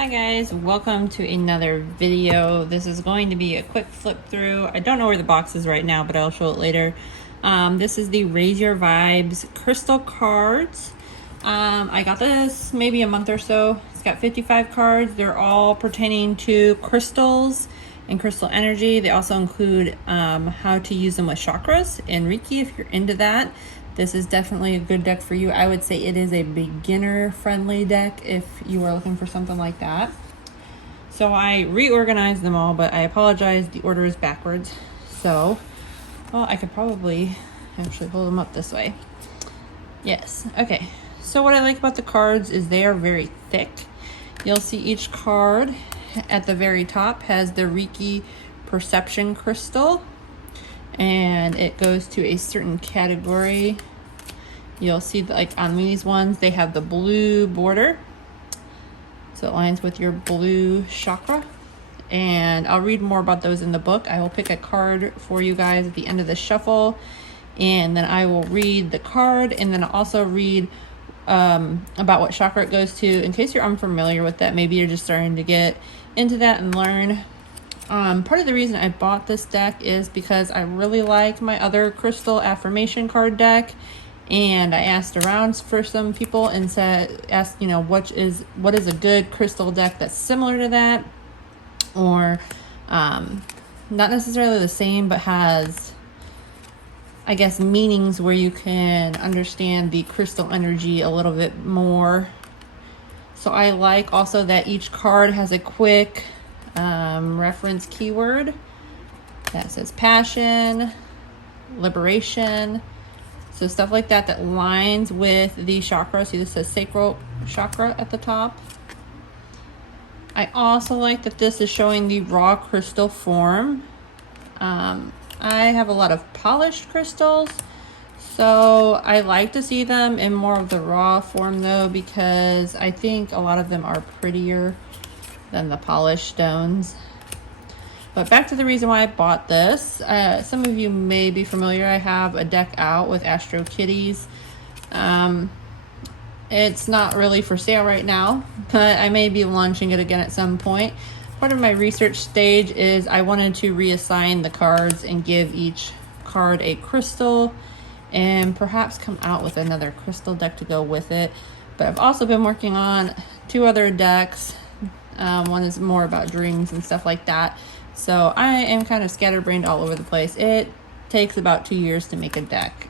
Hi guys, welcome to another video. This is going to be a quick flip through. I don't know where the box is right now, but I'll show it later. This is the Raise Your Vibes crystal cards. I got this maybe a month or so. It's got 55 cards. They're all pertaining to crystals and crystal energy. They also include how to use them with chakras and Reiki if you're into that. This is definitely a good deck for you. I would say it is a beginner-friendly deck if you are looking for something like that. So I reorganized them all, but I apologize, the order is backwards. So, well, I could probably actually hold them up this way. Yes, okay. So what I like about the cards is they are very thick. You'll see each card at the very top has the Reiki Perception Crystal, and it goes to a certain category. You'll see that, like on these ones, they have the blue border, so it aligns with your blue chakra. And I'll read more about those in the book. I will pick a card for you guys at the end of the shuffle, and then I will read the card, and then I'll also read about what chakra it goes to, in case you're unfamiliar with that. Maybe you're just starting to get into that and learn. Part of the reason I bought this deck is because I really like my other crystal affirmation card deck, and I asked around for some people and asked, you know, what is a good crystal deck that's similar to that, or not necessarily the same, but has, I guess, meanings where you can understand the crystal energy a little bit more. So I like also that each card has a quick reference keyword that says passion, liberation, so stuff like that that lines with the chakra. See, this says sacral chakra at the top. I also like that this is showing the raw crystal form. I have a lot of polished crystals, so I like to see them in more of the raw form though, because I think a lot of them are prettier than the polished stones. But back to the reason why I bought this. Some of you may be familiar. I have a deck out with Astro Kitties. It's not really for sale right now, but I may be launching it again at some point. Part of my research stage is I wanted to reassign the cards and give each card a crystal, and perhaps come out with another crystal deck to go with it. But I've also been working on 2 other decks. One is more about dreams and stuff like that. So I am kind of scatterbrained all over the place. It takes about 2 years to make a deck.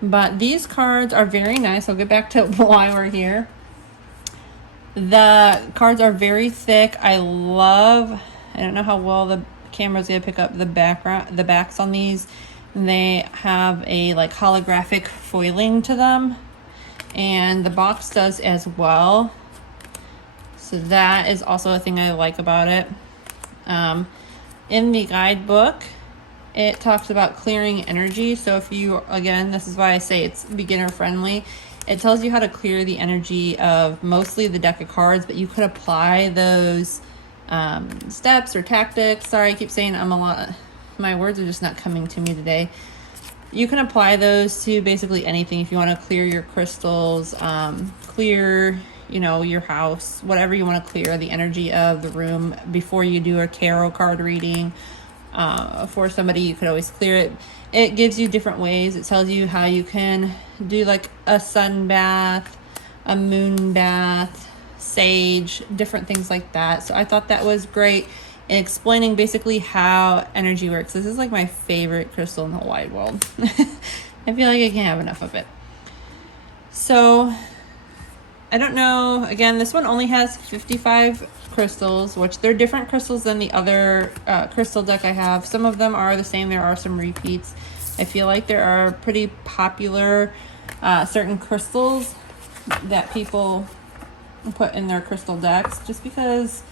But these cards are very nice. I'll get back to why we're here. The cards are very thick. I don't know how well the camera's gonna pick up the backs on these. They have a like holographic foiling to them, and the box does as well. So that is also a thing I like about it. In the guidebook, it talks about clearing energy. So if you, again, this is why I say it's beginner friendly. It tells you how to clear the energy of mostly the deck of cards, but you could apply those steps or tactics. Sorry, I keep saying my words are just not coming to me today. You can apply those to basically anything. If you want to clear your crystals, clear, you know, your house, whatever you want to clear the energy of the room before you do a tarot card reading for somebody, you could always clear it. It gives you different ways. It tells you how you can do like a sun bath, a moon bath, sage, different things like that. So I thought that was great in explaining basically how energy works. This is like my favorite crystal in the whole wide world. I feel like I can't have enough of it. So I don't know. Again, this one only has 55 crystals, which they're different crystals than the other crystal deck I have. Some of them are the same. There are some repeats. I feel like there are pretty popular certain crystals that people put in their crystal decks, just because,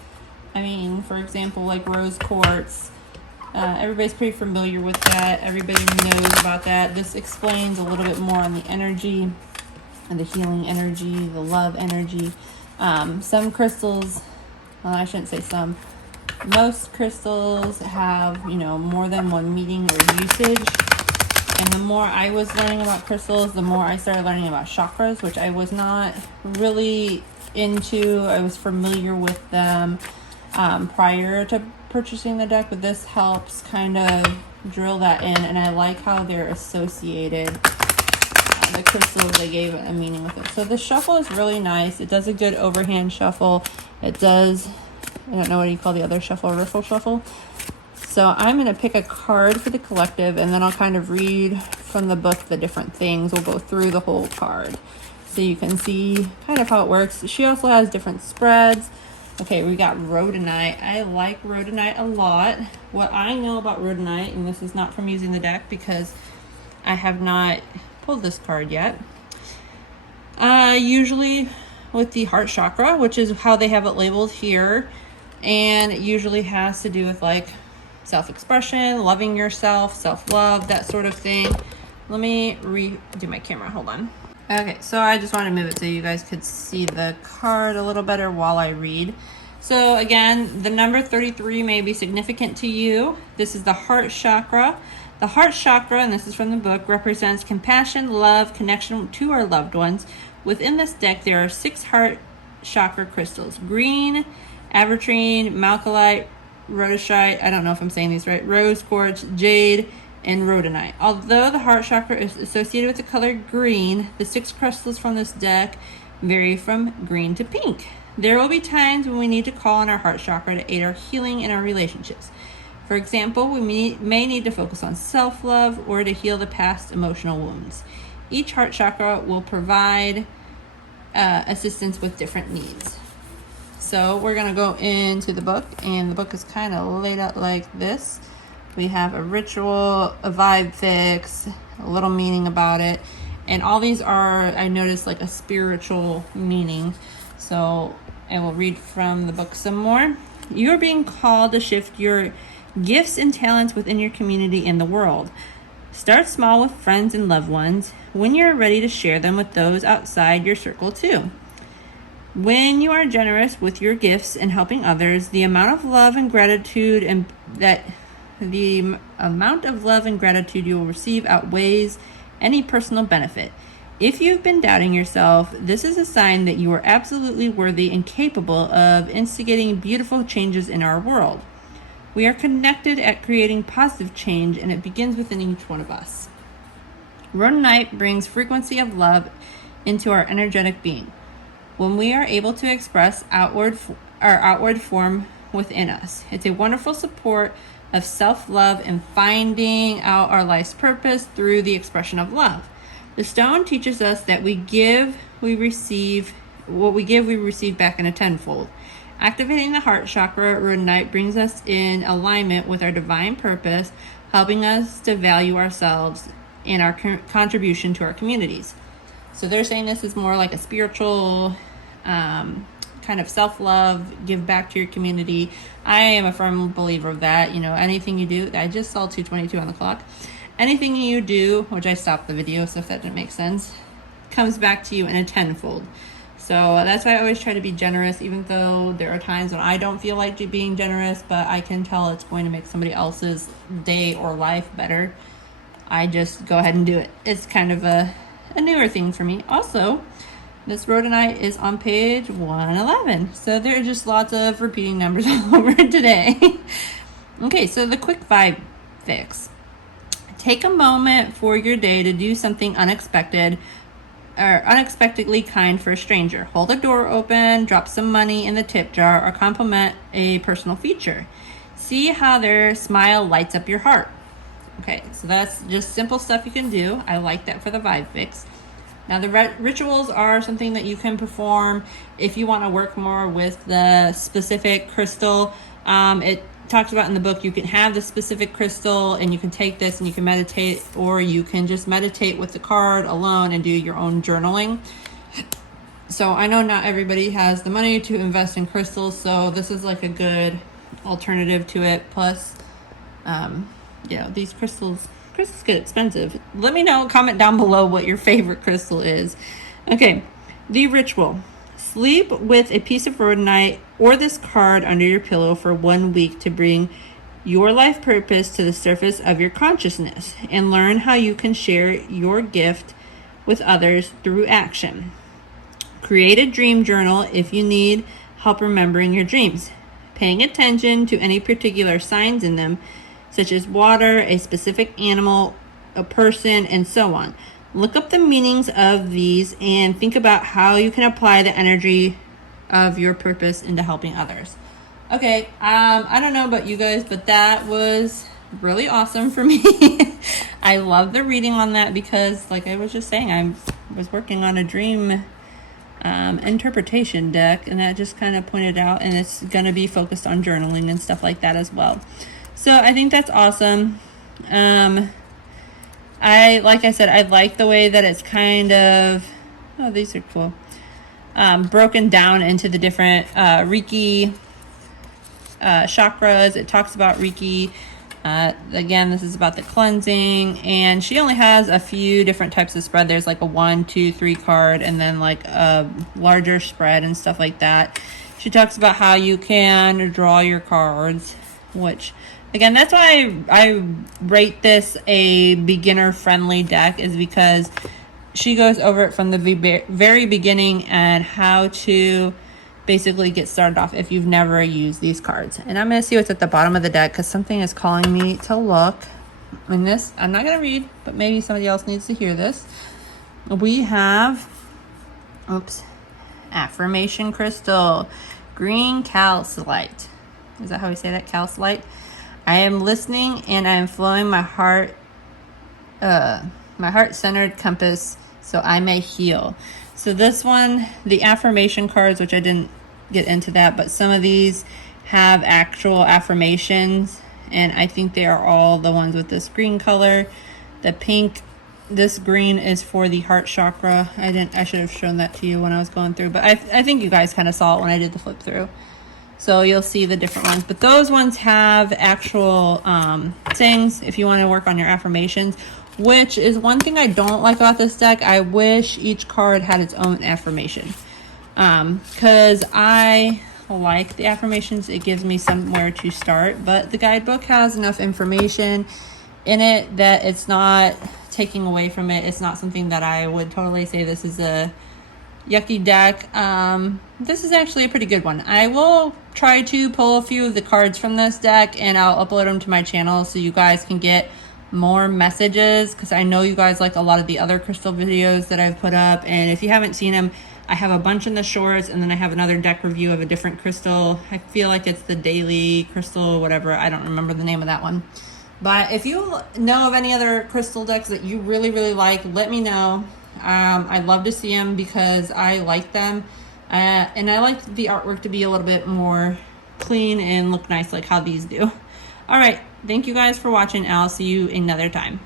I mean, for example, like rose quartz. Everybody's pretty familiar with that. Everybody knows about that. This explains a little bit more on the energy and the healing energy, the love energy. Some crystals, well, I shouldn't say some, most crystals have, you know, more than one meaning or usage. And the more I was learning about crystals, the more I started learning about chakras, which I was not really into. I was familiar with them prior to purchasing the deck, but this helps kind of drill that in, and I like how they're associated. The crystals, they gave a meaning with it. So the shuffle is really nice. It does a good overhand shuffle. It does, I don't know what you call the other shuffle, riffle shuffle. So I'm going to pick a card for the collective, and then I'll kind of read from the book the different things. We'll go through the whole card so you can see kind of how it works. She also has different spreads. Okay, we got rhodonite. I like rhodonite a lot. What I know about rhodonite, and this is not from using the deck because I have not pulled this card yet. Usually with the heart chakra, which is how they have it labeled here, and it usually has to do with like self-expression, loving yourself, self-love, that sort of thing. Let me redo my camera, hold on. Okay, so I just want to move it so you guys could see the card a little better while I read. So again, the number 33 may be significant to you. This is the heart chakra. The heart chakra, and this is from the book, represents compassion, love, connection to our loved ones. Within this deck, there are 6 heart chakra crystals: green, avertrine, malachite, rhodocite, I don't know if I'm saying these right, rose quartz, jade, and rhodonite. Although the heart chakra is associated with the color green, the 6 crystals from this deck vary from green to pink. There will be times when we need to call on our heart chakra to aid our healing in our relationships. For example, we may need to focus on self-love or to heal the past emotional wounds. Each heart chakra will provide assistance with different needs. So we're going to go into the book, and the book is kind of laid out like this. We have a ritual, a vibe fix, a little meaning about it, and all these are, I noticed, like a spiritual meaning. So I will read from the book some more. You are being called to shift your gifts and talents within your community and the world. Start small with friends and loved ones when you're ready to share them with those outside your circle too. When you are generous with your gifts and helping others, the amount of love and gratitude you will receive outweighs any personal benefit. If you've been doubting yourself, this is a sign that you are absolutely worthy and capable of instigating beautiful changes in our world. We are connected at creating positive change, and it begins within each one of us. Rhodonite brings frequency of love into our energetic being. When we are able to express our outward form within us, it's a wonderful support of self-love and finding out our life's purpose through the expression of love. The stone teaches us that we receive back in a tenfold. Activating the heart chakra, rhodonite brings us in alignment with our divine purpose, helping us to value ourselves and our contribution to our communities. So they're saying this is more like a spiritual kind of self-love, give back to your community. I am a firm believer of that. You know, anything you do, I just saw 2:22 on the clock. Anything you do, which I stopped the video, so if that didn't make sense, comes back to you in a tenfold. So that's why I always try to be generous, even though there are times when I don't feel like being generous, but I can tell it's going to make somebody else's day or life better. I just go ahead and do it. It's kind of a newer thing for me. Also, this rhodonite is on page 111. So there are just lots of repeating numbers all over today. Okay, so the quick vibe fix. Take a moment for your day to do something unexpected or unexpectedly kind for a stranger. Hold a door open, drop some money in the tip jar, or compliment a personal feature. See how their smile lights up your heart. Okay, so that's just simple stuff you can do. I like that for the vibe fix. Now the rituals are something that you can perform if you want to work more with the specific crystal. It talks about in the book, you can have the specific crystal and you can take this and you can meditate, or you can just meditate with the card alone and do your own journaling. So I know not everybody has the money to invest in crystals, so this is like a good alternative to it. Plus, these crystals get expensive. Let me know, comment down below what your favorite crystal is. Okay, the ritual. Sleep with a piece of rhodonite or this card under your pillow for 1 week to bring your life purpose to the surface of your consciousness and learn how you can share your gift with others through action. Create a dream journal if you need help remembering your dreams, paying attention to any particular signs in them, such as water, a specific animal, a person, and so on. Look up the meanings of these and think about how you can apply the energy of your purpose into helping others. Okay, I don't know about you guys, but that was really awesome for me. I love the reading on that because, like I was just saying, I was working on a dream interpretation deck, and that just kind of pointed out, and it's going to be focused on journaling and stuff like that as well. So I think that's awesome. Like I said, I like the way that it's kind of, oh, these are cool, broken down into the different Reiki chakras. It talks about Reiki. Again, this is about the cleansing, and she only has a few different types of spread. There's like a 1, 2, 3 card, and then like a larger spread and stuff like that. She talks about how you can draw your cards, which, again, that's why I rate this a beginner-friendly deck, is because she goes over it from the very beginning and how to basically get started off if you've never used these cards. And I'm going to see what's at the bottom of the deck because something is calling me to look. And this, I'm not going to read, but maybe somebody else needs to hear this. We have, affirmation crystal, green calcite. Is that how we say that? Calcite? I am listening and I am flowing my heart-centered compass so I may heal. So this one, the affirmation cards, which I didn't get into that, but some of these have actual affirmations, and I think they are all the ones with this green color. The pink, this green is for the heart chakra. I should have shown that to you when I was going through, but I think you guys kind of saw it when I did the flip through. So you'll see the different ones, but those ones have actual things if you want to work on your affirmations, which is one thing I don't like about this deck. I wish each card had its own affirmation, because I like the affirmations. It gives me somewhere to start, but the guidebook has enough information in it that it's not taking away from it. It's not something that I would totally say this is a yucky deck. This is actually a pretty good one. I will try to pull a few of the cards from this deck and I'll upload them to my channel so you guys can get more messages, because I know you guys like a lot of the other crystal videos that I've put up, and if you haven't seen them, I have a bunch in the shorts, and then I have another deck review of a different crystal. I feel like it's the daily crystal, whatever. I don't remember the name of that one. But if you know of any other crystal decks that you really, really like, let me know. I'd love to see them because I like them. And I like the artwork to be a little bit more clean and look nice like how these do. All right. Thank you guys for watching. I'll see you another time.